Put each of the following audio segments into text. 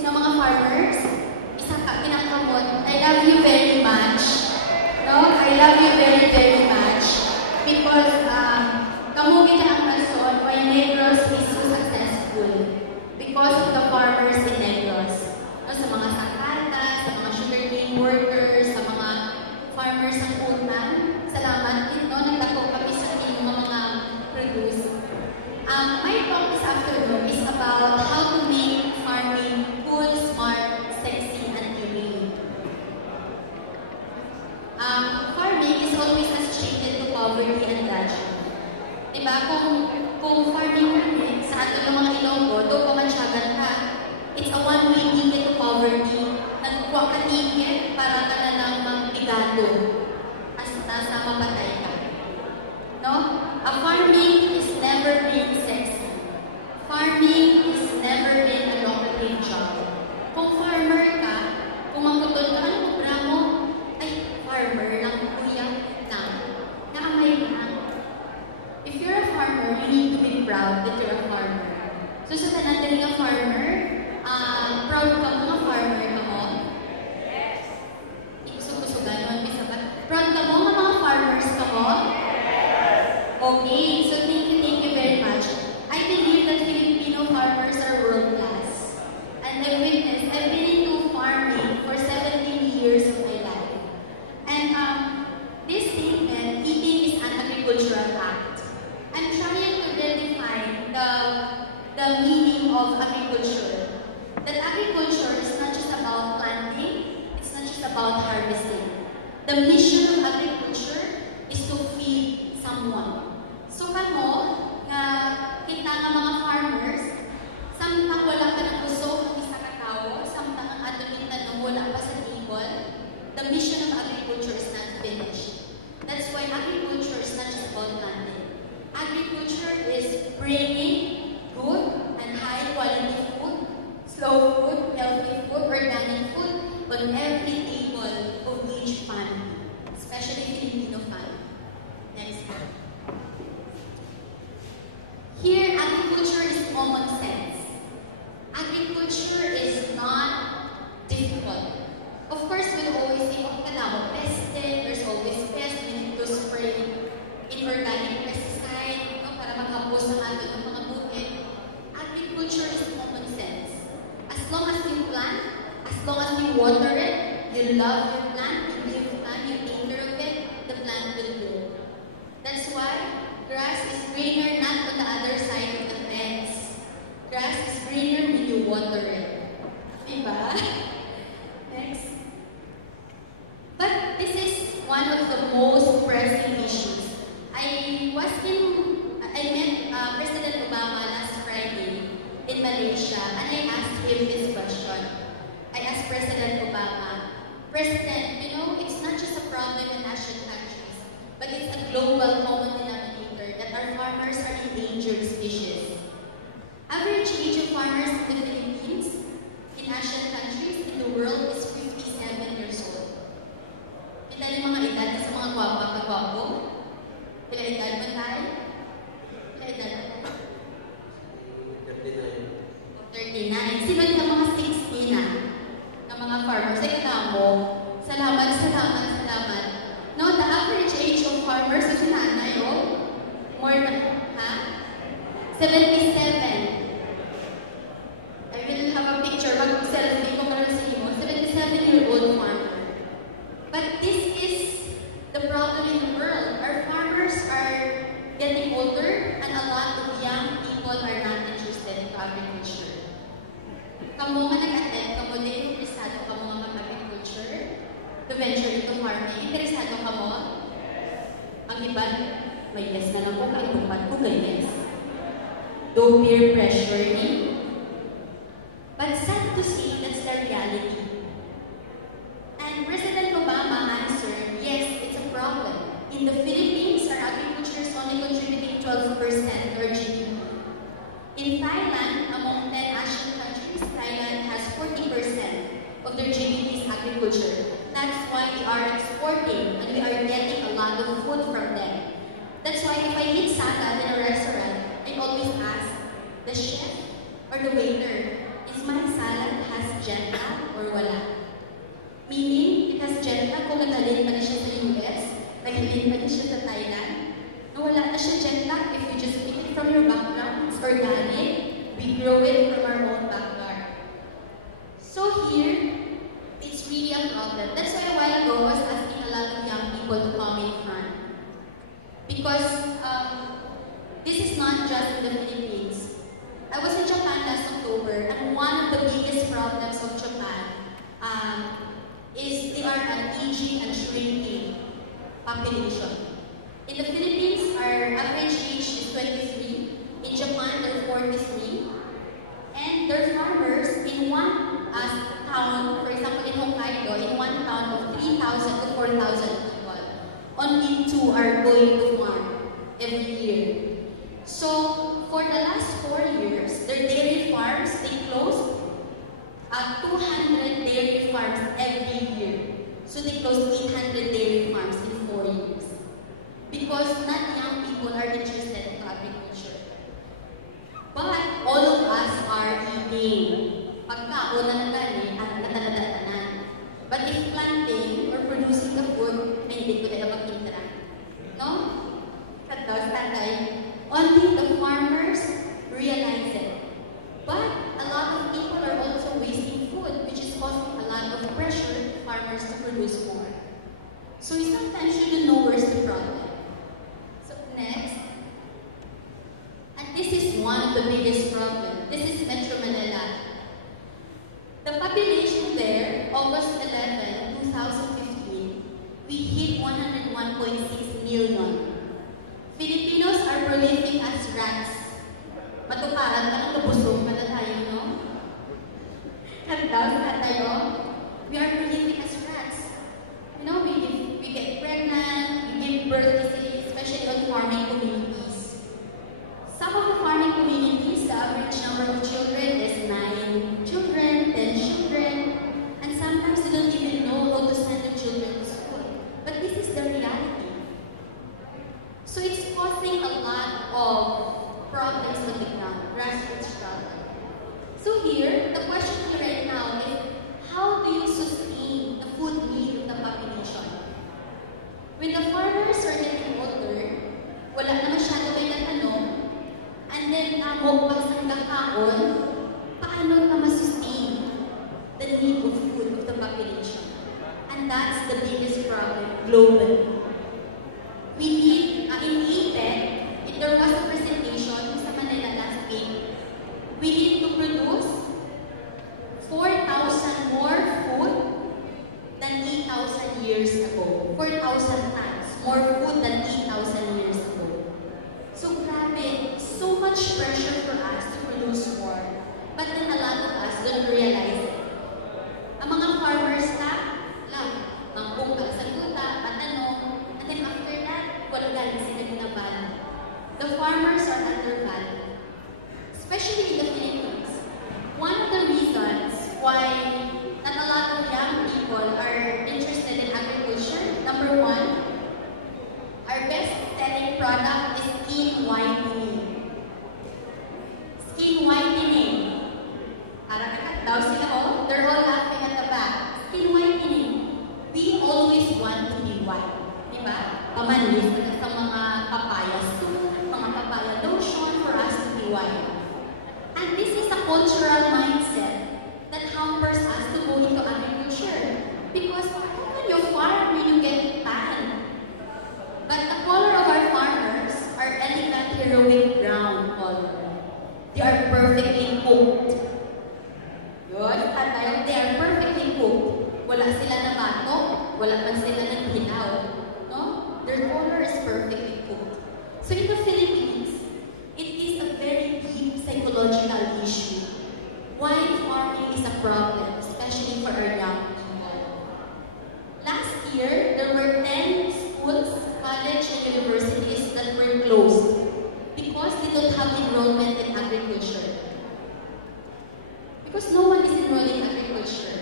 Sino mga farmers? Isa ka, pinakamot. I love you very much. No? I love you very, very much. Because kamu kita ang rason why Negros is so successful. Because of the farmers in Negros. No? Sa mga sakata, sa mga sugarcane workers, sa mga farmers ng utang. Salamat din, no? Nagtako kami sa inyong mga produce. My talk this afternoon is about how to make farming cool, smart, sexy, and humane. Farming is always associated to poverty and bloodshed. Diba? Kung farming natin sa ato ng mga Ilonggo, doon pa mansyagan ka, it's a one-way ticket to poverty. Nagkuha ka ticket para ka na lang magpigado hasta sa mapatay ka. No? A farming is never been sexy. Farming is never been a lucrative job. Kung farmer ka, kung mangkutol ka, ano mo, bramo? Ay, farmer lang, kuya, lang. Naamay lang. If you're a farmer, you need to be proud that you're a farmer. So sa natin nga farmer, proud ka mo nga farmer ka mo? Yes. Ikusugan mo, bisa ba? Proud ka mo nga mga farmers ka mo? Okay, so thank you very much. I believe that Filipino farmers are world-class. And I've been into farming for 17 years of my life. And this statement, eating is an agricultural act. I'm trying to redefine the meaning of agriculture. That agriculture is not just about planting, it's not just about harvesting. The mission of agriculture is to feed someone. So kamo, nga kita nga mga farmers, samtang wala ka ng gusto ng isa ka tao, samtang ang adumintan na wala pa sa table, the mission of agriculture is not finished. That's why agriculture is not just about planting. Agriculture is bringing good and high quality food, slow food, healthy food, organic food on every table of each family, especially Filipino family. Next one. Here, agriculture is common sense. Agriculture is not difficult. Of course, we'll always say, oh, kailangan pested, there's always pest, we need to spray inorganic pesticide, no, para makapos ang ating mga bukid. Agriculture is common sense. As long as you plant, as long as you water it, you love your plant, you give time, you take care of it, the plant will grow. That's why grass is greener not on the other side of the fence. Grass is greener when you water it. Diba? Next. But this is one of the most pressing issues. I met President Obama last Friday in Malaysia and I asked him this question. I asked President Obama, President, you know, it's not just a problem in Asian countries, but it's a global common denominator that our farmers are endangered species. Average age of farmers in the Philippines, in Asian countries, in the world is 57 years old. Kita yung mga edad sa mga gwapa-gwapa. Pila edad ba tayo? Pila edad ba tayo? 39. Sino yung mga 60 na mga farmers? Ay, kanamo. Salamat. No, the average age of farmers is nanay, oh? More than, 77. I will have a picture, mag-selfie ko para sa inyo. 77-year-old farmer. But this is the problem in the world. Our farmers are getting older and a lot of young people are not interested in agriculture. Kamu nga nag-attend, kamu din interesado ka mga mag-agriculture, to venture into farming, interesado ka mo? Ang iba, may yes na lang po, kahit tupad ko, yes. Don't peer pressure ni. But sad to see, that's the reality. And President Obama answered, yes, it's a problem. In the Philippines, our agriculture is only contributing 12% to our GDP. In Thailand, among 10 Asian countries, Thailand has 40% of their GDP is agriculture. That's why we are exporting and we are getting a lot of food from them. That's why if I eat salad in a restaurant, I always ask the chef or the waiter, is my salad has jet lag or wala? Meaning, it has jet lag kung naghalin pa na siya sa US, naghalin pa na siya sa Thailand. Nawala na siya jet lag if you just pick it from your background. It's organic. We grow it from our own backyard. So here, it's really a problem. That's why a while ago I was asking a lot of young people to come in front. Because this is not just in the Philippines. I was in Japan last October, and one of the biggest problems of Japan is they are an aging and shrinking population. In the Philippines, our average age is 23. In Japan, they're 43. And their farmers in one town, for example in Hokkaido, in one town of 3,000 to 4,000 people, only 2 are going to farm every year. So, for the last 4 years, their dairy farms, they closed 200 dairy farms every year. So they closed 800 dairy farms in 4 years. Because not young people are interested in agriculture. But all of us are eating. Pagkaon na nagani at natanadatanan. But if planting or producing the food, ay hindi ko nila mag-intera. No? Katos, tatay. Only the farmers realize it. But a lot of people are also wasting food, which is causing a lot of pressure to farmers to produce more. So sometimes you don't know where's the problem. So next. And this is one of the biggest problems. This is Metro Manila. The population there, August 11, 2015, we hit 101.6 million. Filipinos are prolific as rats. Matukaran ka ng nabusog pa na tayo, no? Kandaw na tayo. We are prolific as rats. You know, we get pregnant, we give birth easily, especially on farming communities. Some of the farming communities, the average number of children is 9 children, 10 children, and sometimes they don't even know how to send their children to school. But this is the reality. So it's causing a lot of problems on the ground, grassroots struggle. So here, the question right now is, how do you sustain the food need of the population? When the farmers are getting older, wala na masyado may natanong, and then pagsang kakaon, paano ka masustain the need of food of the population? And that's the biggest problem globally. We need, in APEC, there was a presentation sa Manila last week. We need to produce 4,000 more food than 8,000 years ago. 4,000 times more food than 8,000 years ago. So grabe, so much pressure for us to produce more. But then a lot of us don't realize it. Ang mga farmers mangbungkal sa tuta, patanong, and then after that, walang galing sila ginabalan. The farmers are undervalued, especially in the Philippines. One of the reasons why not a lot of young people are interested in agriculture, number one, our best-selling product is skin whitening. Skin whitening. Parang daw sila, they're all laughing at the back. Skin whitening. We always want to be white. Diba? Pamanis sa mga papaya soup, mga papaya lotion for us to be white. And this is a cultural mindset that hampers us to go into agriculture. Because how can you farm when you get tan? But the color of our farmers are elegant, heroic brown color. They are perfectly cooked. Yun, they are perfectly cooked. Wala sila na batok, wala man sila ng hilaw. No? Their color is perfectly cooked. So in the Philippines, it is a very deep psychological issue. Why farming is a problem, especially for our young people. Last year, there were 10 schools, college, and universities that were closed because they don't have enrollment in agriculture. Because no one is enrolled in agriculture.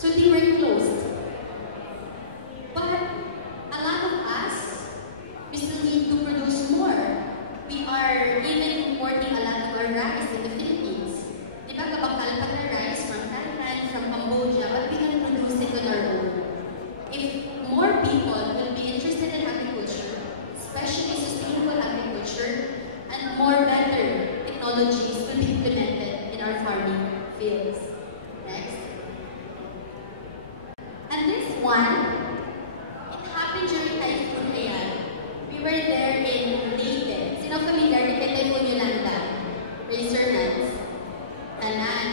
So they were closed. But a lot of us, we still need to produce more. We are even importing a lot of our rice in the Philippines. Diba kapag kalpag na rice from Thailand, fields. Next. And this one, it happened during Typhoon Haiyan. We were there in Leyte. Sino familiar with Typhoon Yolanda? Raise your hands. Tanan.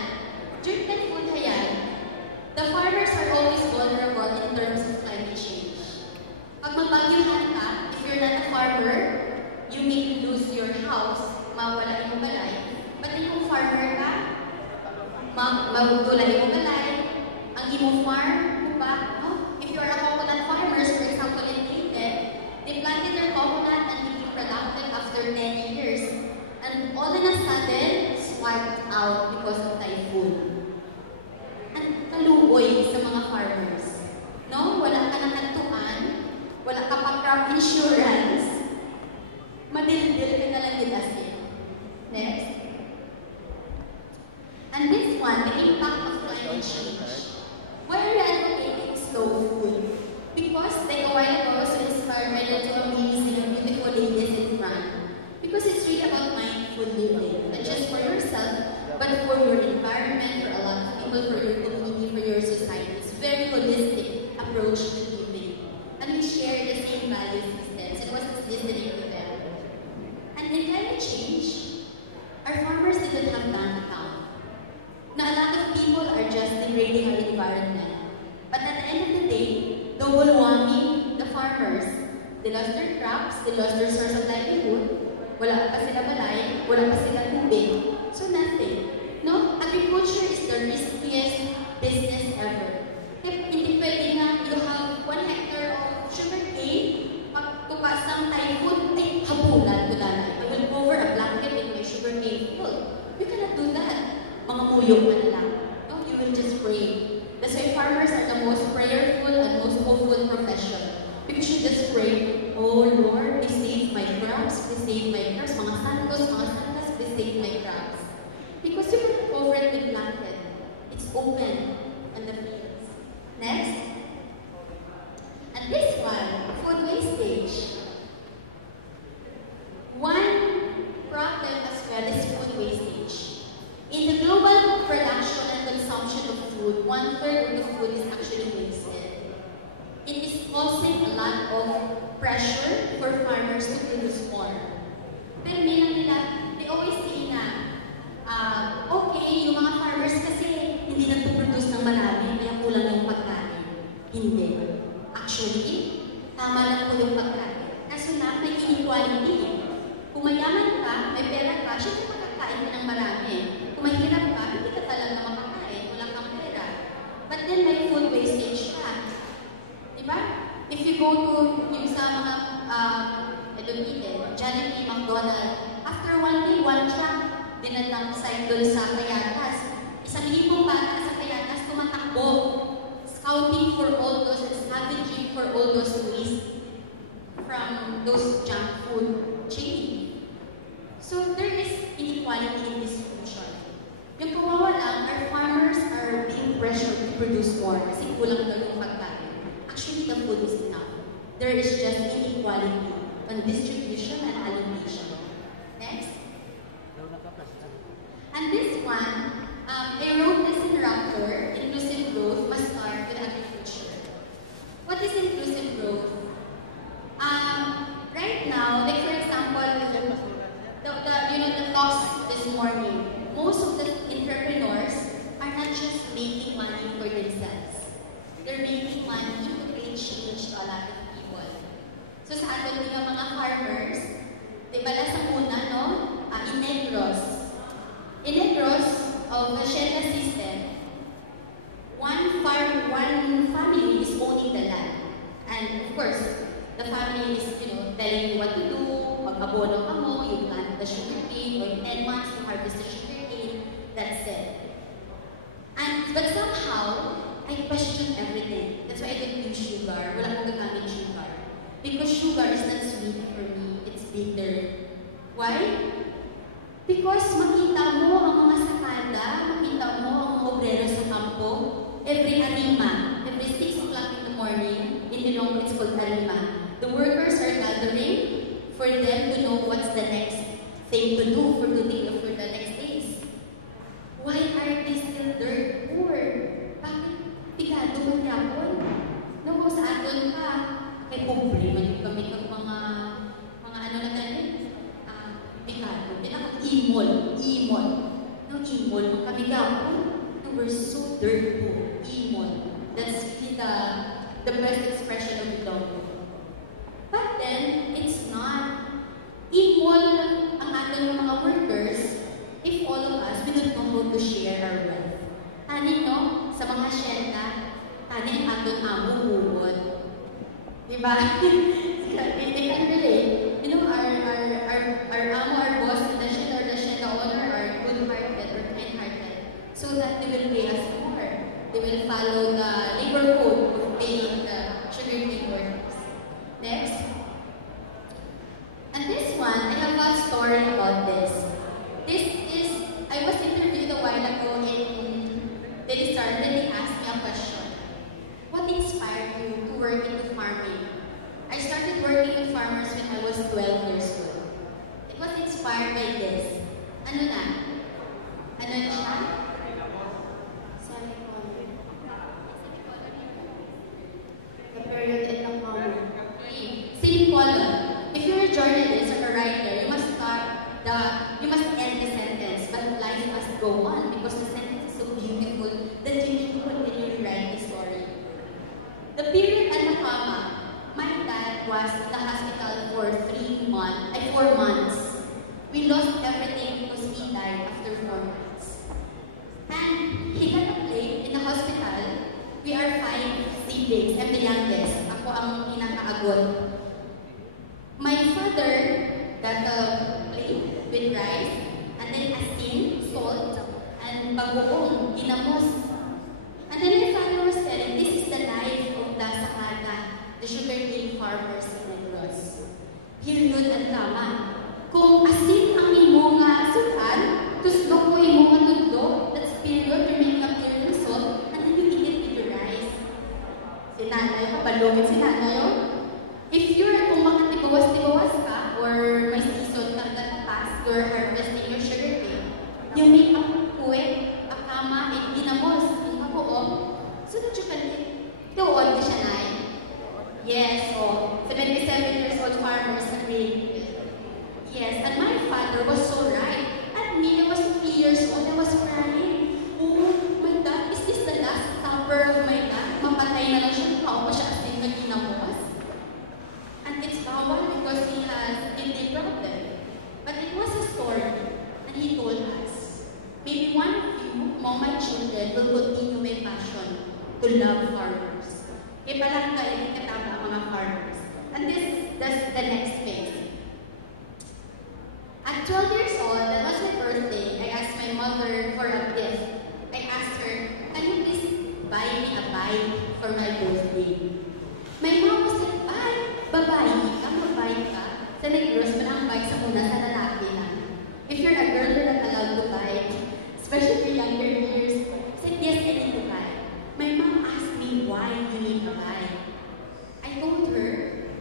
During Typhoon Haiyan, the farmers are always vulnerable in terms of climate change. Pag magbagyuhan ka, if you're not a farmer, you may lose your house, mawala yung balay. But kung farmer ka, magdulay yung balay, ang imo farm, ba? No? If you are a coconut farmers, for example in Leyte, they planted their coconut and became productive after 10 years. And all of a sudden, wiped out because of typhoon. And kaluoy sa mga farmers. No? Wala ka ng kantuan, wala ka pa crop insurance, madildil ka na lang gidasin. Next. And this one, the impact of climate change. Why are we advocating slow food? Because like a while ago, so inspired by the two amazing, beautiful ladies in front. Because it's really about mindful living, not just for yourself, but for your environment, for a lot of people, for your community, for your society. It's a very holistic approach to living. And we share the same value systems. It wasn't listening to them. And in climate change, our farmers didn't have bank account. Now, a lot of people are just degrading our environment. But at the end of the day, double whammy, the farmers. They lost their crops, they lost their source of livelihood, wala pa sila balay, wala pa sila tubig. So nothing. No? Agriculture is the riskiest business ever. Hindi pwede na you have 1 hectare of sugarcane, pagtupas ng typhoon, ay habulan ko dala. I will cover a blanket with my sugarcane field. You cannot do that. Mga muyong na lang. No? You will just pray. That's why farmers are the most prayerful and most hopeful profession. Because you just pray, oh Lord, please save my crops, please save my crops, mga santos, please save my crops. Because you can cover it with blanket. It's open in the fields. Next. And this one, food wastage. One problem as well is food wastage. In the global production and consumption of food, 1/3 of the food is actually wasted. It is causing a lot of pressure for farmers to produce more. Pero minang nila, they always say na, okay, yung mga farmers kasi hindi nagpo-produce ng marami, kaya kulang yung pagkain. Hindi. Actually, tama lang po yung pagkain. Kaso na, may inequality. Kung mayaman ka, may pera ka, syempre makakain ka ng marami. Kung mahirap ka, hindi ka talaga makakain, wala kang pera. But then may food wastage ka. Diba? If you go to yung sa mga, Jollibee, McDonald's, after 1 day, 1 truck, dinatang site doon sa Kayatas. 1,000 bata sa Kayatas tumatakbo, scouting for all those and scavenging for all those waste from those junk food chain. So there is inequality in distribution. Yung kawawa lang, our farmers are being pressured to produce more kasi kulang daw yung pagkain. Actually, the food is enough. There is just inequality on distribution and allocation. Next. And this one, I wrote this in Raptor, inclusive growth must start with agriculture. What is inclusive growth? Right now, like for example, the talks this morning, most of the entrepreneurs are not just making money for themselves. They're making money to create change to a lot of people. So sa atin mga farmers, di ba sa una, no? In Negros of the Shella system, one family is owning the land. And of course, the family is, telling you what to do, mag-abono ka mo, you plant the sugarcane, wait 10 months to harvest the sugarcane, that's it. But somehow, I question everything. That's why I don't use sugar. Wala akong gagamit sugar. Because sugar is not sweet for me, it's bitter. Why? Because makita mo ang mga sakada, makita mo ang mga obrero sa kampo, every arima, every 6 o'clock in the morning, in Ilonggo it's called arima. The workers are gathering for them to know what's the next thing to do for the next days. Why are they still were so dirtful, emo. That's really the best expression of love. But then, it's not equal ang ating mga workers if all of us, we don't know how to share our wealth. Tani, no? Sa mga syenta, tani ang ating amo-uwod. Diba? They can relate. You know, our amo, our boss, the syenta owner are good-hearted or kind-hearted so that they will pay us more. They will follow the labor code of paying the sugarcane workers. Next. And this one, I have a story about this. I was interviewed a while ago in Daily Star, and then they asked me a question. What inspired you to work into farming? I started working with farmers when I was 12 years old. It was inspired by this. Ano na? Ano na siya? Sorry po. The period in the farm. Semicolon. If you're a journalist or a writer, you must end the sentence, but life must go on because the sentence is so beautiful that you need to continue to write the story. The period at the comma, my dad was in the hospital for 4 months. We lost everything because he died after 4 months. And he got a plate in the hospital. We are 5 siblings, I'm the youngest. Ako ang pinakaagot. My father got a plate with rice, and then asin, salt, and bagoong, ginamos. And then my father was telling, this is the life of the Sakata, the sugarcane farmers in Negros. Period at tama. Kung asin ang imo nga sukan, tuslo ko imo nga tudlo, that's period, you're making a period of salt, and then you eat it with your rice. Sinanayo, kabalogin sinanayo. If you're kung makatibawas-tibawas ka, or may season ka that pass, you're harvesting your sugarcane, you make a kuwet, a kama, and ginamos, yung kabuong, so that you can eat. Doon, di siya na. Yes, so 77 years old farmers agree. Yes, and my father was so right. At me, I was 3 years old, I was crying. Oh my God, is this the last supper of my dad? Mapatay na lang siya, pa siya asin na ginamos. And it's bawal because he has kidney problem. But it was a story, and he told us, maybe one of you, among my children, will continue my passion to love farmers. Kaya palang kayo katama ang mga farmers. And that's the next phase. At 12 years old, that was my birthday, I asked my mother for a gift. I asked her, can you please buy me a bike for my birthday? My mom said, babae ka, mabike ka. Sa Negros, wala ang bike sa una sa lalaki na. If you're a girl, you're not allowed to bike, especially for younger years. I said, yes, I need to buy. My mom asked me why you need a bike. I told her,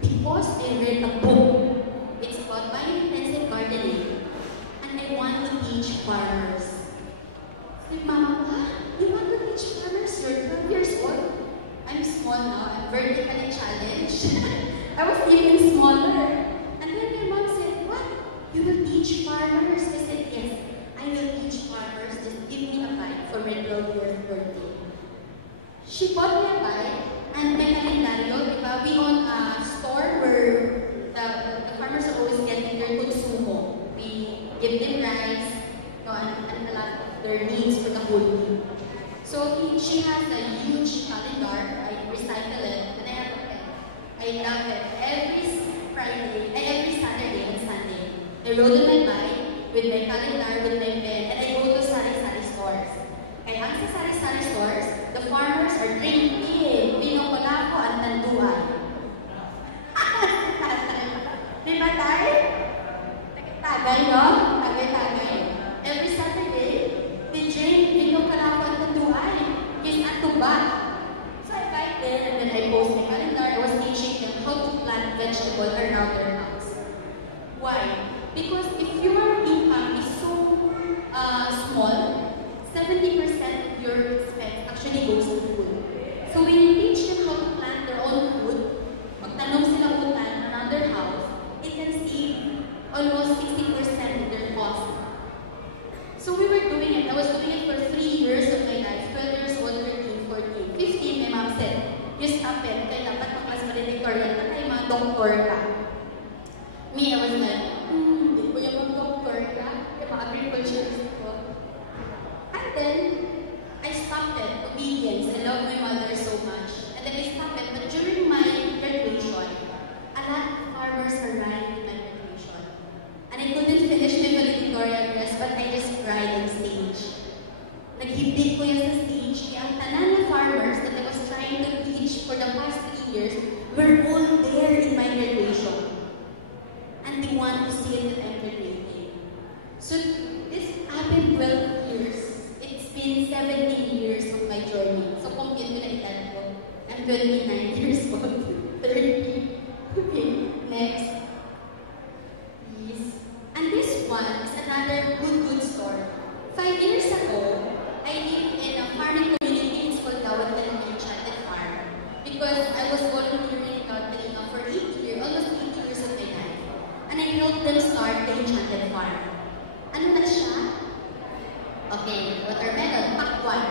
because I read a book. It's about biointensive gardening. And I want to teach farmers. Said, Mama, you want to teach farmers? You're 12 years old. I'm small now, I'm vertically challenged. I was even smaller. And then my mom said, what? You will teach farmers? I said, yes, I will teach farmers. Just give me a bike for my 12th birthday. She bought me a bike, and my kalendaryo, we own a store where the farmers are always getting their consumo. We give them rice, and a lot of their needs for the whole week. So she has a huge calendar. I recycle it, and I have a pen. I love it. Every Saturday and Sunday, I rode on my bike with my calendar, with my pen, and I go to sari-sari stores. Kaya ang sa sari-sari stores, the farmers are drinking. Pinong-pala ko ang tanduan. Di ba tayo? Tagay, no? Tagay. Every Saturday, they drink. Pinong-pala ko ang tanduan. Yung atuba. So I bike there, and then I post my calendar. I was teaching them how to plant vegetable around their house. Why? Because if your income is so small, 70% of your expense actually goes to food. So when you teach them how to plant their own food, magtanong sila utan around their house, it can save almost 60% of their cost. So we were doing it. I was doing it for 3 years of my life, 12 mag-doctor ka. Me, I was like, hindi ko yung mag-doctor ka. Yung mga agriculturist ko. And then, I stopped it. Obedience. I love my mother so much. And then I stopped it. But during my graduation, a lot of farmers arrived in my graduation. And I couldn't finish my valedictorian dress, but I just cried on stage. Naghibig ko yan sa stage. Kaya ang tanan ng farmers that I was trying to teach for the past 3 years were all there in my graduation. And they want to see it that I'm graduating. So this happened 12 years. It's been 17 years of my journey. So compute ko na edad ko. I'm 29 years old. 30. Okay, next. Yes. And this one is another good story. 5 years ago, I lived in a farming community in Skolgawat, Enchanted Farm. Because I was volunteering in Kalinga for 8 years, almost 8 years of my life. And I helped them start the Enchanted Farm. Ano na siya? Okay, watermelon, pakwan.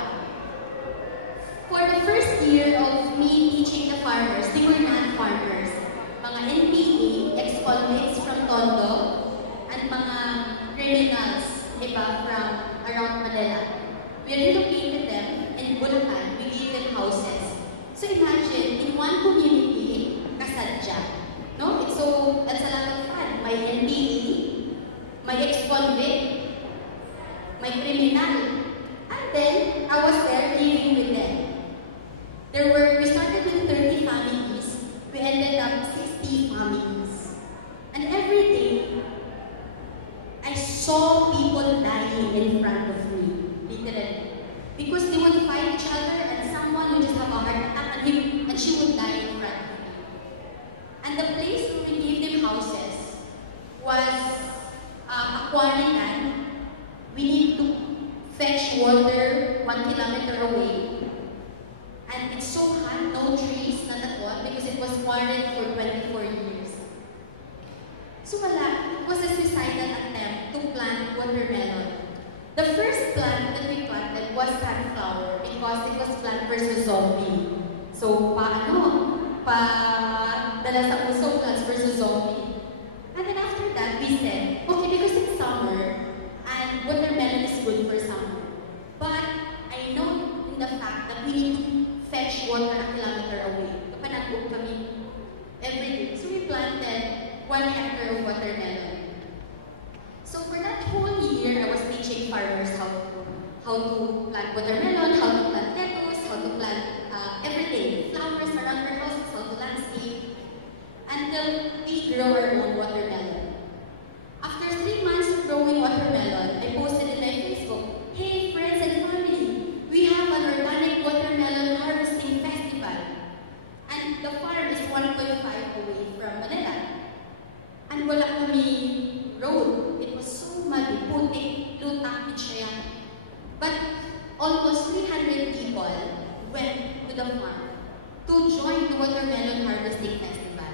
For the first year of me teaching the farmers, they were not farmers. Mga NPA, ex-convicts from Tondo, and mga criminals, iba, from around Manila. We relocated them in Bulacan. We gave them houses. So imagine, in one community, kasadya. No? So, that's a lot of fun. May NPA, may ex-convict, may criminal. And then, I was there living with them. We started with 30 families. We ended up 60 families. And every day, I saw people dying in front of me, literally. Because they would fight each other and someone would just have a heart attack and she would die in front of me. And the place where we gave them houses was a quarry land. We need to fetch water 1 kilometer away. And it's so hot, no trees, not at all, because it was quarried for 24 years. So wala, it was a suicidal attempt to plant watermelon. The first plant that we planted was sunflower because it was plant versus zombie. So dala sa puso, plants versus zombie. And then after that, we said, okay, because it's summer, and watermelon is good for summer. But I know in the fact that we need to fetch water a kilometer away. Kapanagod kami every day. So we planted 1 hectare of watermelon. So for that whole year, I was teaching farmers how to plant watermelon, how to plant lettuce, how to plant everything, flowers around our houses, how to landscape, until we grow our own watermelon. After 3 months of growing watermelon, I posted in my Facebook, "Hey friends and family, we have an organic watermelon harvesting festival." And the farm is 1.5 away from Manila. And wala kami road. It was so muddy, putik, lutak, siya. But almost 300 people went to the farm to join the watermelon harvesting festival.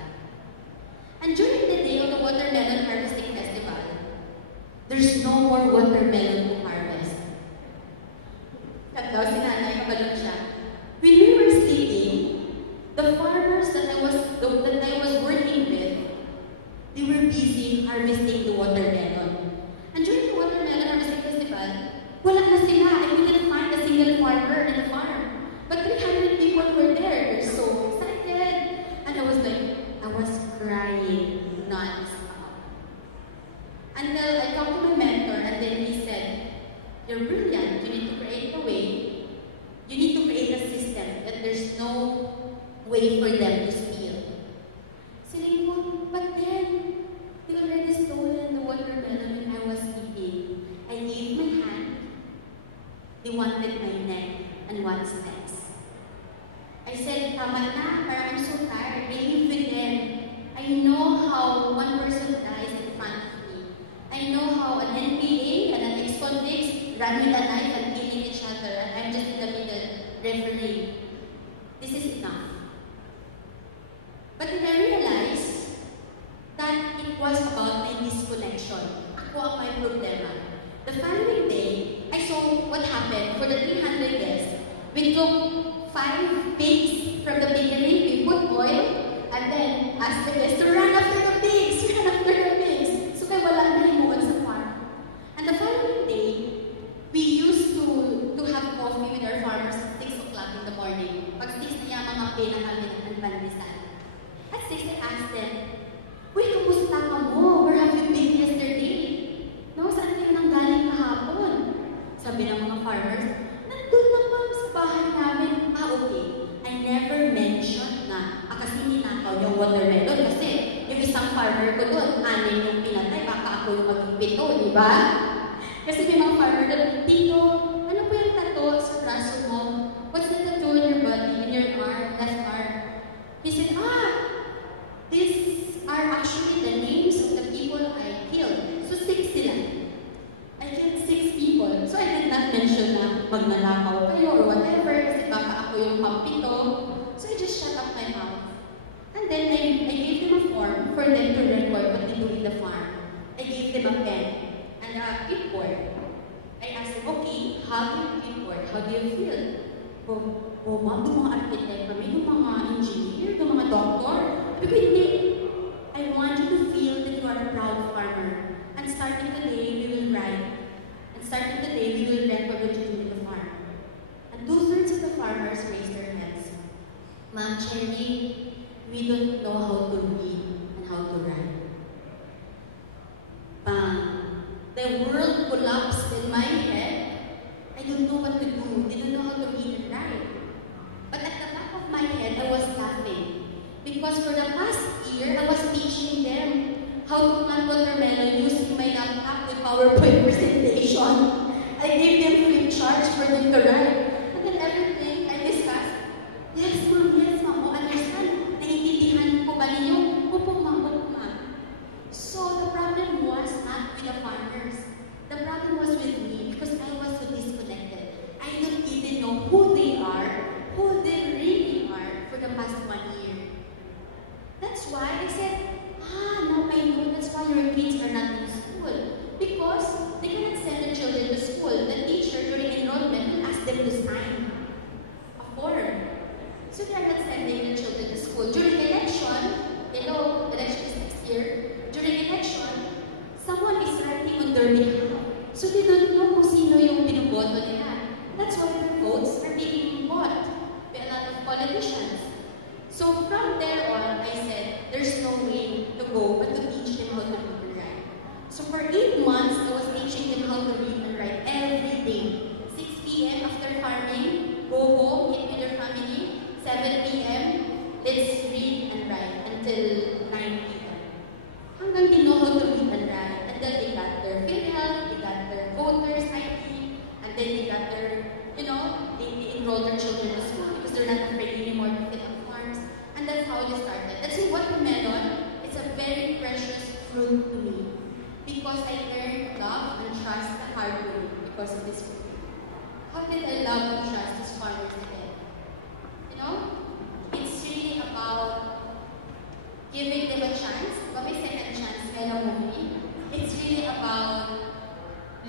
And during the day of the watermelon harvesting festival, there's no more watermelon to harvest. Nagdaw si nanay, kabalon siya. When we were sleeping, the farmers that I was working with, they were busy harvesting the watermelon. And during the watermelon harvesting festival, wala na sila. I couldn't find a single farmer in the farm. But 300 people were there. They're so excited. And I was crying non-stop. Until I talked to my mentor, and then he said, "You're brilliant. You need to create a way. You need to create a system that there's no way for them to steal." Sabi ko, but then, they already stolen the watermelon when I was eating. I gave my hand. They wanted my neck and what's next. I said, tama na, parang I'm so tired. I live with them. I know how one person dies in front of me. I know how an NPA and an ex-convict run with a knife and killing each other, and I'm just in the middle, refereeing. This is enough. But then I realized that it was about my disconnection. Ako ang may problema. The following day, I saw what happened for the 300 guests. We took 5 pigs from the beginning, we put oil, and and then ask the guests to run after the pigs, run after the pigs. So kaya wala na himuon sa farm. And the following day, we used to have coffee with our farmers at 6 o'clock in the morning. Pag 6 niya, mga pena kami ng pandesal. At 6, I asked them, "Uy, kamusta ka mo? Where have you been yesterday? No, saan kayo nang galing kahapon?" Sabi ng mga farmers, "Nandun lang ma'am sa bahay namin." Ah, okay. I never mentioned na kasi ninakaw yung watermelon kasi yung isang farmer ko doon, 6 yung pinatay, baka ako yung maging 7, di ba? Kasi may mga farmer doon, "Tito, ano po yung tattoo sa braso mo? What's the tattoo in your body, in your arm, left arm?" He said, "These are actually the names of the people I killed." So 6 sila. I killed 6 people. So I did not mention na magnanakaw kayo or whatever kasi baka ako yung pampito. So I just shut up my mouth. And then I gave them a form for them to record what they do in the farm. I gave them a pen and a clipboard. I asked them, "Okay, how do you clipboard? How do you feel?" Ma'am, yung mga architect kami, yung mga engineer, yung mga doctor. Because hindi, I want you to feel that you are a proud farmer. And starting today, we will write. And starting today, we will record what you do in the farm. And 2/3 of the farmers raised their hands. "Ma'am Cherry, we don't know how to read and how to write." The world collapsed in my head. I don't know what to do. They don't know how to read and write. But at the back of my head, I was laughing. Because for the past year, I was teaching them how to plant watermelon using my laptop with PowerPoint presentation. I gave them free charge for them to write. And then everything I discussed, yes ma'am, o understand, naiintindihan ko ba ninyo? Opo ma'am. So the problem was not with the farmers. The problem was with me because I was so disconnected. I don't even know who they are, who they really are for the past 1 year. That's why I said, now I know that's why your kids are not in school. Because they cannot send the children to school. The teacher during enrollment will ask them to sign a form. So they are not sending the children to school. During election is next year, during election, someone is writing on their behalf. So they don't know kung sino yung binoboto nila. That's why their votes are being bought by a lot of politicians. So from there on, I said, there's no way to go but to teach them how to read and write. So for 8 months, I was teaching them how to read and write every day. 6 p.m. after farming, go home, eat with your family. 7 p.m., let's read and write until 9 p.m. Hanggang they know how to read and write. Until they got their PhilHealth, they got their voters ID, and then they got their, they enrolled their children to school because they're not afraid anymore to fit on farms. And that's how they started. That's why watermelon is a very precious fruit to me. Because I learned love and trust the hard way because of this fruit. How did I love and trust these farmers again? It's really about giving them a chance. But may second chance, movie. It's really about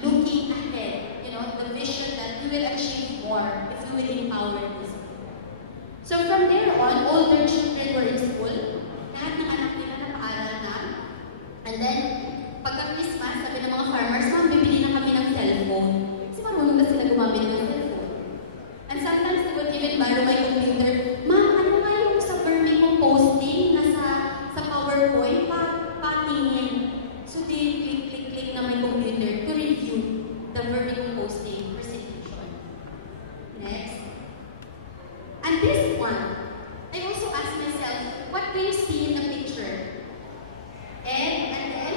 looking ahead, the vision that we will achieve more if we will empower this. So from there on, all their children were in school. Lahat ng anak nila nakaaral na. And then, pagka-Christmas, sabi ng mga farmers, "Ma'am, bibili na kami ng cellphone." Kasi marunong na sila gumamit ng cellphone. And sometimes they would even borrow my computer. "Ma'am, ano nga yung sa vermicomposting sa PowerPoint? Patingin." So they click na my computer to review the vermicomposting presentation. Next. And this one, I also asked myself, what do you see in the picture? And then,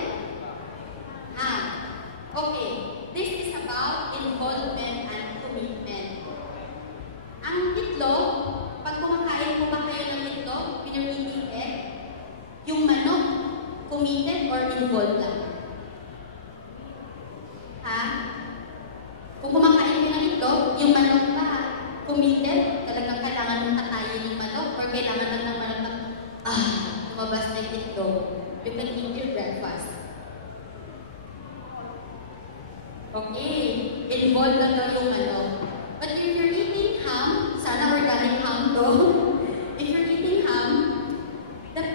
okay, this is about involvement and commitment. Ang itlog, pag kumakain po ba kayo ng itlog, when you're eating it, yung manok, committed or involved lang? Kung kumakain ko ng itlog, yung manok ba, committed, talagang kailangan mong katayin yung manok, or kailangan lang ng manok na, lumabas na yung itlog, you can eat your breakfast. Okay, involved lang daw yung manok. But if you're eating ham, sana organic ham to, if you're eating ham, the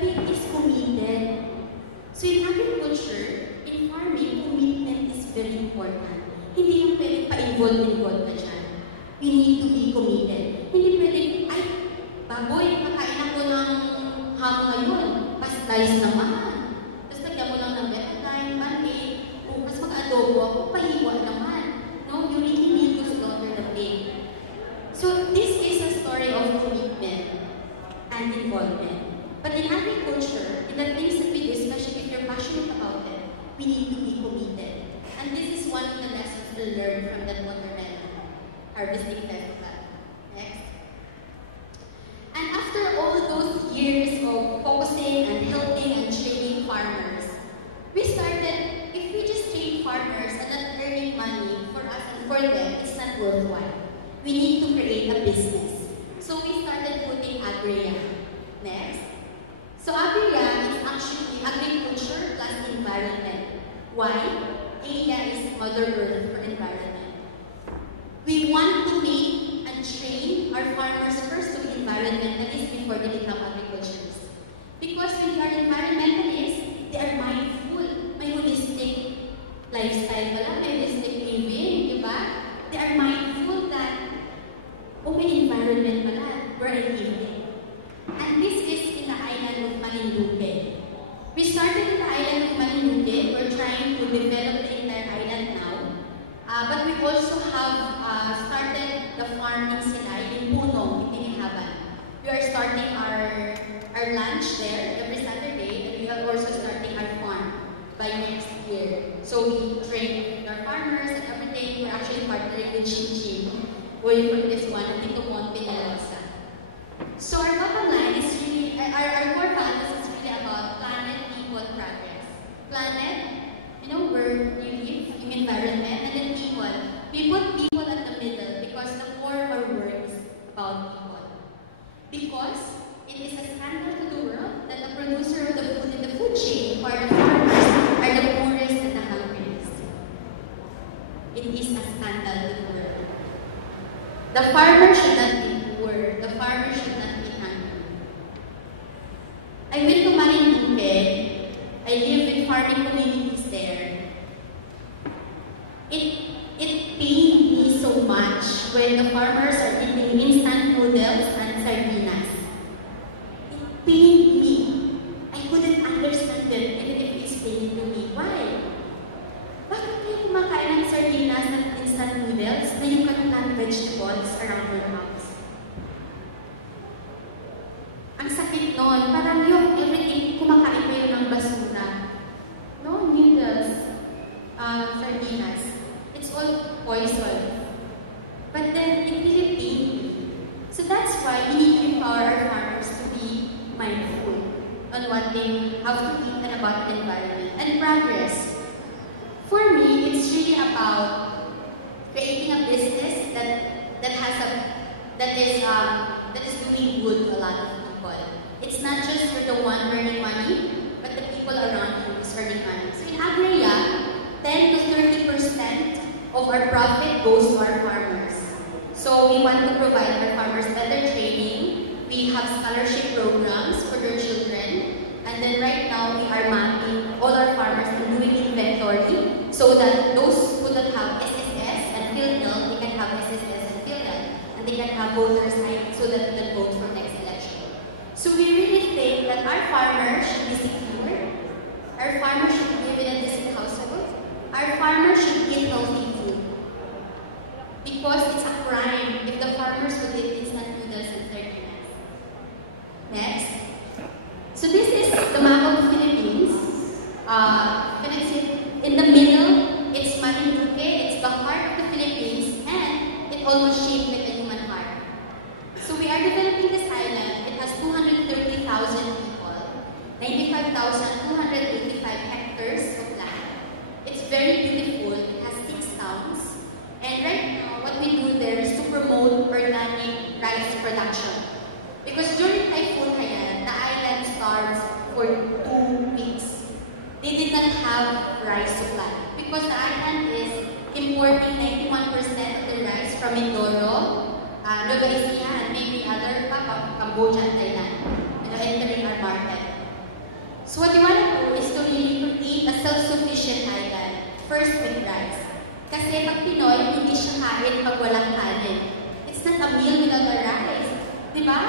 Boy, kakain ako ng ham ngayon. Pastice naman. Tapos lagyan mo lang ng betadine, band-aid. Bukas mag-adobo ako, pahiwa naman. No, you really need to slaughter the pig. So this is a story of commitment and involvement. But in agriculture, in the things that we do, especially if you're passionate about it, we need to be committed. And this is one of the lessons we learned from that watermelon harvesting festival. Next. And after all those years of focusing and helping and training farmers, we started, if we just train farmers and not earning money for us and for them, it's not worthwhile. We need to create a business. So we started putting Agria. Next. So Agria is actually agriculture plus environment. Why? Gaia is Mother Earth for environment. We want to make and train our farmers first to be environmentalists before they become agriculturists. Because when they are environmentalists, they are mindful. May holistic lifestyle pala, may holistic living, di ba? They are mindful that, oh, may environment pala where I live. And this is in the island of Malinluque. We started in the island of Malinluque. We're trying to develop the entire island now. But we also have started the farm in Sinai, in Punong, in Tinihaban. We are starting our lunch there every Saturday, and we are also starting our farm by next year. So we train our farmers and everything. We're actually partnering with Chin going for this one, Tito Monte Nalosa. So our bottom line is really, our core values is really about planet, people, progress. Planet, you know, where you live, yung environment, and then people. We put people at the middle because the core of our work is about people. Because it is a scandal to the world that the producer of the food in the food chain, or the farmers, are the poorest and the hungriest. It is a scandal to the world. The farmer should not be poor. The farmer should not be hungry. I went to Malinluque. I live in farming communities there. It pained me so much when the farmers are eating instant noodles and sardinas. It pained me. I couldn't understand it, even if it's explained to me. Why? Bakit kayo kumakain ng sardinas at instant noodles na yung kanilang vegetables around your house? Ang sakit nun, parang yung everything, kumakain kayo ng basura. No, noodles, sardinas. It's all poison. But then, it really pained me. So that's why we need to empower our farmers to be mindful on what they have to eat and about the environment. And progress. For me, it's really about creating a business that is doing good to a lot of people. It's not just for the one earning money, but the people around you is earning money. So in Agria, 10 to 30% of our profit goes to our farmers. So we want to provide our farmers better training. We have scholarship programs for their children. And then right now, we are mapping all our farmers and doing inventory so that those who don't have SSS and PhilHealth, they can have SSS and PhilHealth. And they can have voters' ID so that they can vote for next election. So we really think that our farmers should be secure. Our farmers should live in a decent household. Our farmers should eat healthy food. Because it's a crime if the farmers would eat instant noodles and sardinas. Next. So this is the map of the Philippines. In the middle, it's Marinduque, it's the heart of the Philippines, and it almost shaped like a human heart. So we are developing this island. It has 230,000 people, 95,285 hectares of land. It's very beautiful. It has 6 towns. And right now, what we do there is to promote organic rice production. Because during Typhoon Haiyan, the island starves for 2 weeks. They did not have rice supply. Because the island is importing 91% of the rice from Mindoro, Nueva Ecija, and maybe other Cambodia and Thailand, entering our market. So what you want to do is to really create a self-sufficient island, first with rice. Kasi pag Pinoy, hindi siya kain pag walang kanin. It's not a meal without a rice. Diba?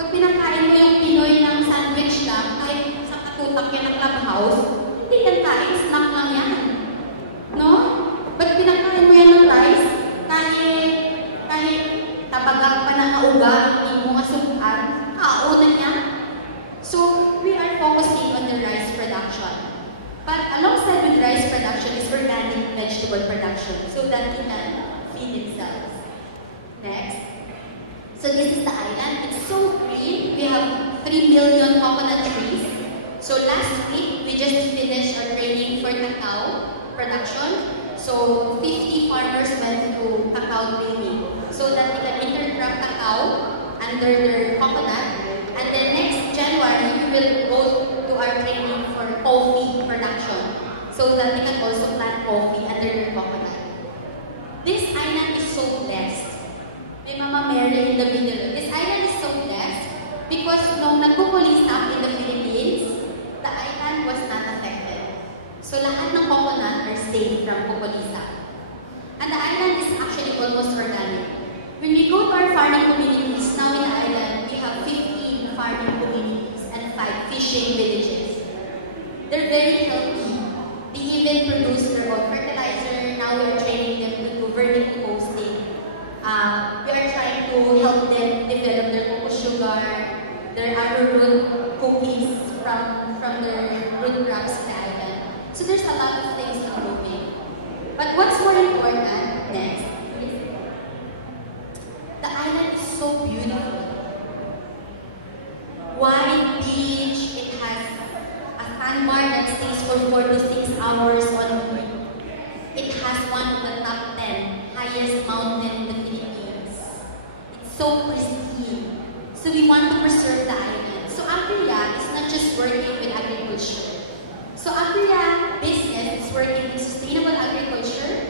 Pag pinakain mo yung Pinoy ng sandwich lang, kahit sa katutak yan ng clubhouse, hindi yan kain, snack lang yan. No? Pag pinakain mo yan ng rice, kahit tabagak pa ng auga, hindi mo asukal, kaunan niya. So, we are focusing on the rice production. But alongside with rice production is organic vegetable production so that they can feed themselves. Next. So this is the island. It's so green. We have 3 million coconut trees. So last week, we just finished our training for cacao production. So 50 farmers went to cacao training so that they can intercrop cacao under their coconut. And then next January, we will go to our training for coffee production so that they can also plant coffee under their coconut. This island is so blessed. May Mama Mary in the middle. This island is so blessed because nung nagkukulisap in the Philippines, the island was not affected. So lahat ng coconut are safe from kukulisap. And the island is actually almost organic. When we go to our farming communities, now in the island, we have 15 farming communities and 5 fishing villages. They're very healthy. They even produce their own fertilizer. Now we are training them to do vermicomposting. We are trying to help them develop their cocoa sugar, their arrowroot cookies from their root crops in the island. So there's a lot of things improving. But what's more important next is the island is so beautiful. Wide beach, it has a sandbar that stays for 4 to 6 hours on the beach. It has one of the top 10 highest mountain in the Philippines. It's so pristine. So we want to preserve the island. So Agria is not just working with agriculture. So Agria business is working in sustainable agriculture,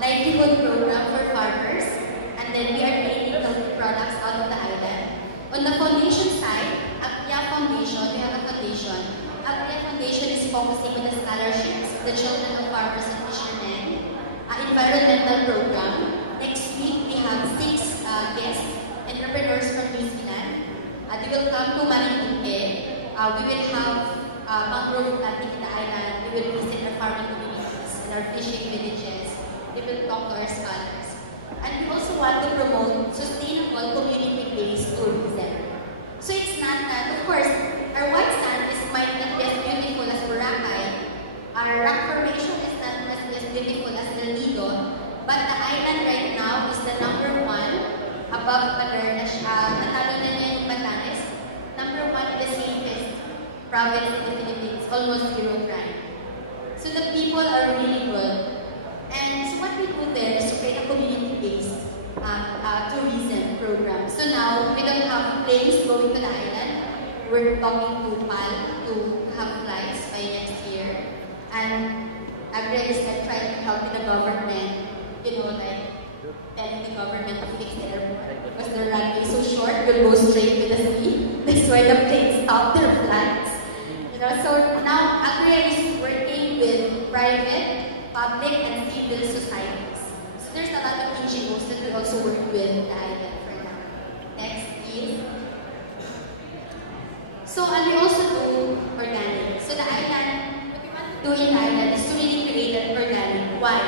livelihood program for farmers, and then we are creating healthy products out of the island. On the foundation side, Agria Foundation, we have a foundation. Agria Foundation is focusing on the scholarships, the children of farmers and fishermen, environmental program. Next week, we have 6 guest entrepreneurs from New Zealand. They will come to Marinduque. We will have mangrove planting in the island. We will visit our farming communities and our fishing villages. We will talk to our scholars. And we also want to promote sustainable community-based tourism. So it's not that, of course, our white sand might not be as beautiful as Boracay. Our rock formation is not as beautiful as El Nido. But the island right now is the #1 above Cadernas. Natalo na niya yung Batanes. #1 in the safest province in the Philippines. Almost zero crime. So the people are really good. And so what we do there is to create a community-based tourism program. So now, we don't have planes going to the island. We're talking to PAL to have flights by next year. And Agria is like trying to help the government, telling the government to fix the airport because the runway is so short, you'll go straight to the sea. That's why the planes stop their flights. So now Agria is working with private, public, and civil societies. So there's a lot of NGOs that we also work with the island for now. Next is. So and we also do organic. So the island, what we want to do in the island is to really create an organic. Why?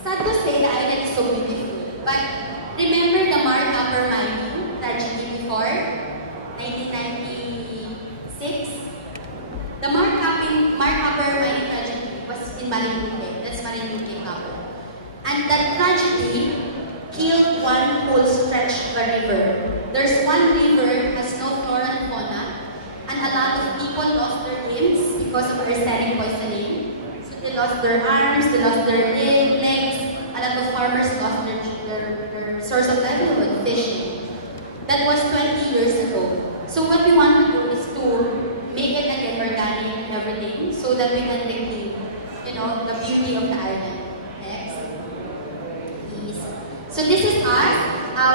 Sad to say the island is so beautiful. But remember the Mark Upper mining tragedy before 1996? The Mark Upper mining tragedy was in Marinduque. That's Marinduque Copper. And that tragedy killed one whole stretch of a river. There's one river has no flora and fauna, and a lot of people lost their limbs because of arsenic poisoning. So they lost their arms, they lost their legs. A lot of farmers lost their source of livelihood, fishing. That was 20 years ago. So what we want to do is to make it again organic and everything so that we can reclaim, the beauty of the island. Next. Please. So this is us.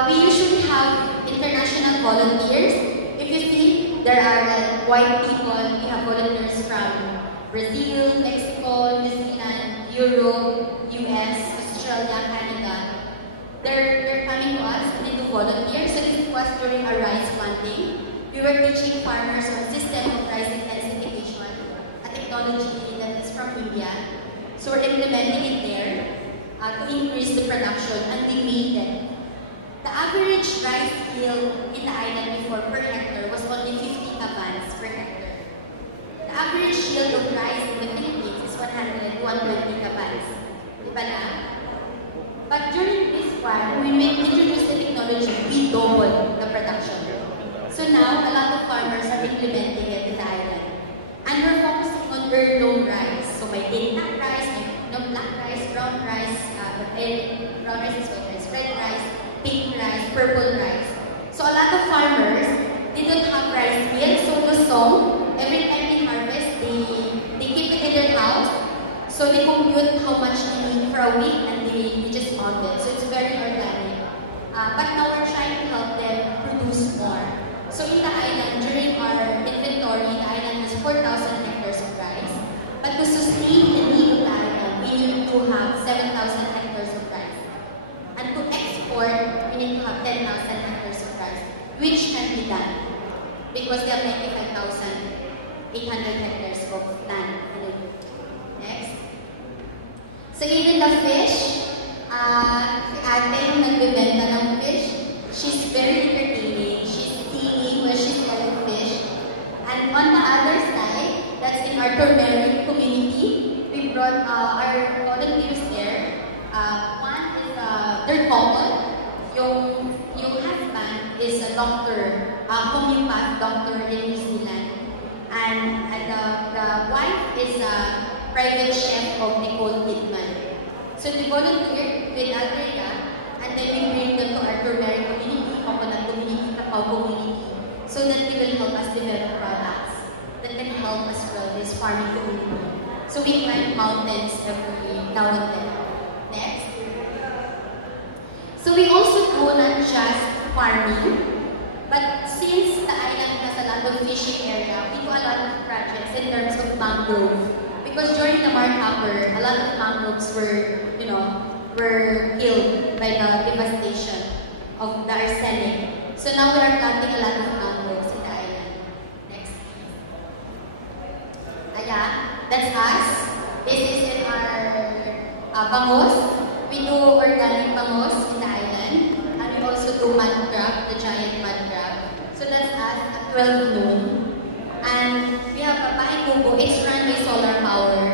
We usually have international volunteers. If you see, there are white people. We have volunteers from Brazil, Mexico, New Zealand, Europe, US, Australia, Canada. They're coming to us and they do volunteer. So this was during our rice planting. We were teaching farmers on system of rice intensification, a technology that is from India. So we're implementing it there to increase the production, and we made it. The average rice yield in the island before per hectare was only 50 kabans per hectare. The average yield of rice in the Philippines is 100 to 120 kabans. Diba na? But during this one, when we introduced the technology, we doubled the production. So now, a lot of farmers are implementing it in the island. And we're focusing on heirloom rice. So may data rice, may black rice, brown rice, brown rice is white rice, red rice, pink rice, purple rice. So a lot of farmers, they don't have rice meal, so the song, every time they harvest, they keep it in their house. So they compute how much they need for a week and they just count it. So it's very organic. But now we're trying to help them produce more. So in the island, during our inventory, the island has 4,000 hectares of rice. But to sustain the need of the island, we need to have 7,000 hectares of rice. And to export, we need to have 10,000 hectares of rice, which can be done because they have 95,800 hectares of land. Next. So even the fish, si ate yung nagbibenta ng fish, she's very entertaining. She's singing while she's selling fish. And on the other side, that's in our turmeric community, we brought our volunteers there. One is their couple. Yung husband is a doctor, a homeopath doctor in New Zealand. And the wife is a private chef of Nicole Kidman. So they volunteered with Alberta, and then we bring them to our turmeric community, coconut community, cacao community, so that they will help us develop products that can help us grow this farming community. So we climb mountains every now and then. Next. So we also do not just farming, but since the island has a lot of fishing area, we do a lot of projects in terms of mangrove. Because during the Mark Hopper, a lot of mangroves were killed by the devastation of the arsenic. So now we are planting a lot of mangroves in the island. Next. Ayan, that's us. This is in our bangos. We do organic bangos in the island. And we also do mud crab, the giant mud crab. So that's us at 12 noon. And we have a Bahay Kubo. It's run by solar power.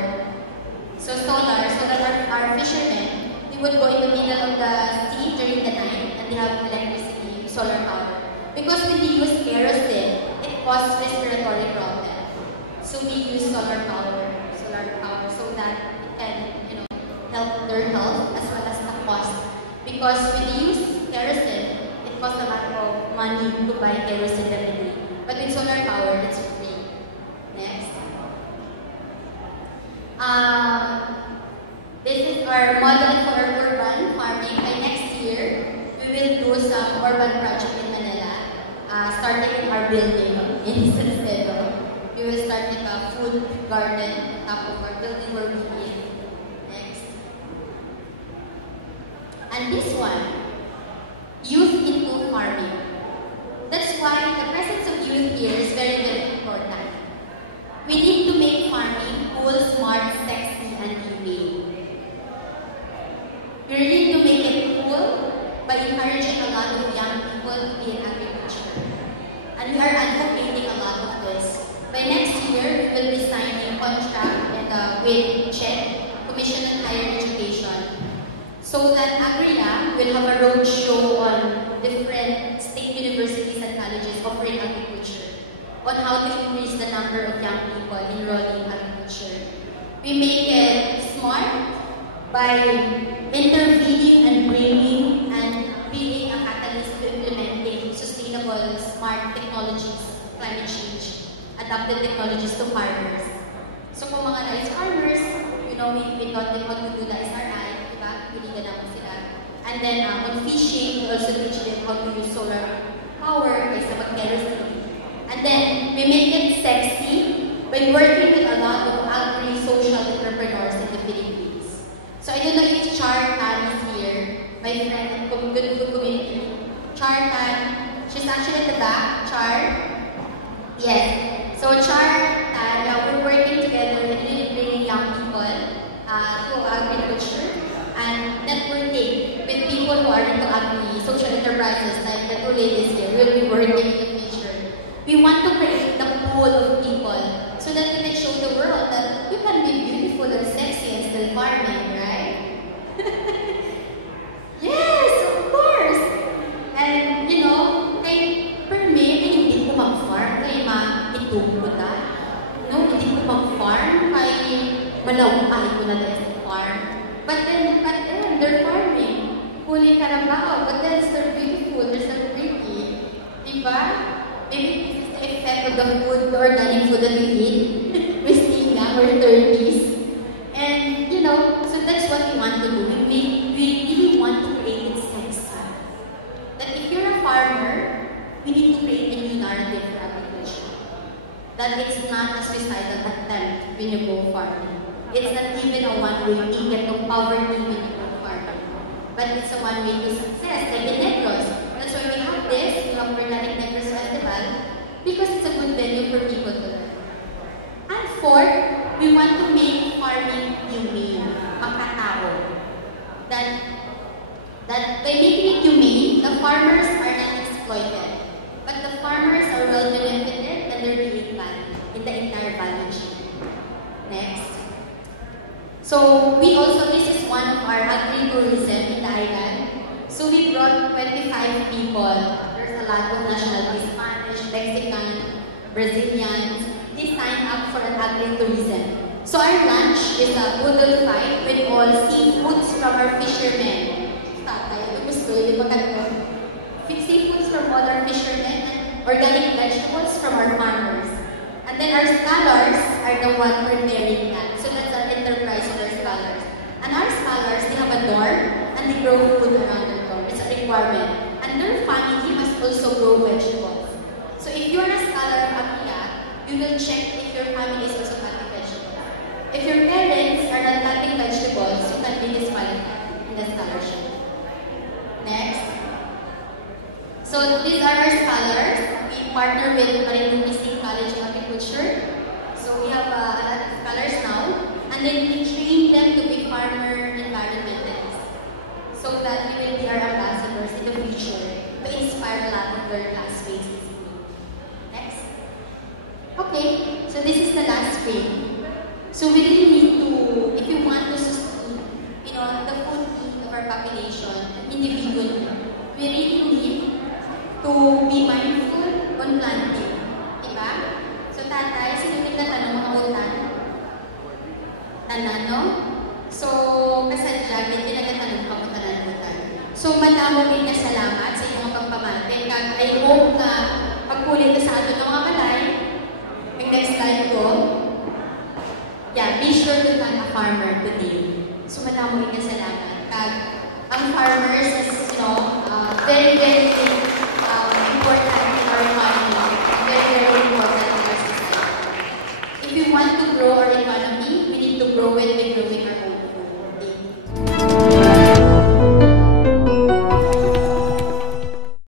So solar, so that our fishermen, we would go in the middle of the sea during the night and they have electricity, solar power. Because when we use kerosene, it causes respiratory problems. So we use solar power so that it can, help their health as well as the cost. Because when they use kerosene, it costs a lot of money to buy kerosene every day. But with solar power, it's free. Next. This is our model for urban farming. By next year, we will do some urban project in Manila, starting in our building in Salcedo. We will start with a food garden on top of our building where we live. Next. And this one, youth into farming. That's why the presence of youth here is very, very important. We need to make farming cool, smart, sexy, and humane. We really need to make it cool by encouraging a lot of young people to be in agriculture. And we are advocating a lot of this. By next year, we will be signing a contract with CHED, Commission on Higher Education, so that Agria will have a road show on different state universities and colleges offering agriculture, on how to increase the number of young people enrolling in agriculture. We make it smart by intervening and bringing and being a catalyst to implementing sustainable, smart technologies, climate change, adapted technologies to farmers. So kung mga rice farmers, we taught them how to do the SRI, diba? Piligan naman sila. And then on fishing, we also teach them how to use solar power kaysa mag-kerosene. And then we make it sexy by working with a lot of agri-social entrepreneurs in the Philippines. So I don't know if Char Tan is here, my friend in Good Food Community. Char Tan, she's actually at the back. Char Char. Yes. So Char, we're working together with really bringing young people to agriculture and networking with people who are into social enterprises like the two ladies here. We'll be working in the future. We want to create the pool of people so that we can show the world that you can be beautiful and sexy and still farming, right? Yes, of course! And, for me, hindi ko mag-farm kay ma-itungkutan. No, hindi ko mag-farm kay malaway ko na sa farm. But then, they're farming. Huli Carabao, but then they're beautiful, they're so pretty. Diba? Maybe this is the effect of the food, the organic food that we eat. We stay young, we're 30s. And, so that's what we want to do. We really want to create sense. That if you're a farmer, we need to create a new narrative for agriculture. That it's not a suicidal attempt when you go farming. It's not even a one-way ticket to poverty when you go farming. But it's a one-way to success, like the Negros. That's why we have this, Organic Negros Festival, because it's a good venue for people to learn. And fourth, we want to make farming humane, makatao. That by making it humane, the farmers are not exploited. But the farmers are well benefited and they're being valued in the entire value chain. Next. So this is one of our agri-tourism in the island. So we brought 25 people. There's a lot of nationalities, Spanish, Mexican, Brazilians. They signed up for an agri-tourism. So our lunch is a boodle fight with all seafoods from our fishermen. Seafoods from all our fishermen and organic vegetables from our farmers. And then our scholars are the one preparing that. So that's our enterprise of our scholars. And our scholars, they have a dorm and they grow food around the dorm. It's a requirement. And their family must also grow vegetables. So if you're a scholar of Akia, you will check if your family is also cutting vegetables. If your parents are not cutting vegetables, you can be disqualified in the scholarship. Next. So these are our scholars. We partner with Marinduque State College of Agriculture. So we have a lot of scholars now. And then we train them to be farmer environmentalists. So that we will be our ambassadors in the future to inspire a lot of their classmates in school. Next. Okay, so this is the last frame. So we really need to, if we want to sustain, the food need of our population individually, we really need to be mindful on planting. Diba? So tatay, sino yung natanong mga utan? Tanan, no? So, kasadya, hindi nagtatanong ka mo tanan utan. So, madamo may kasalamat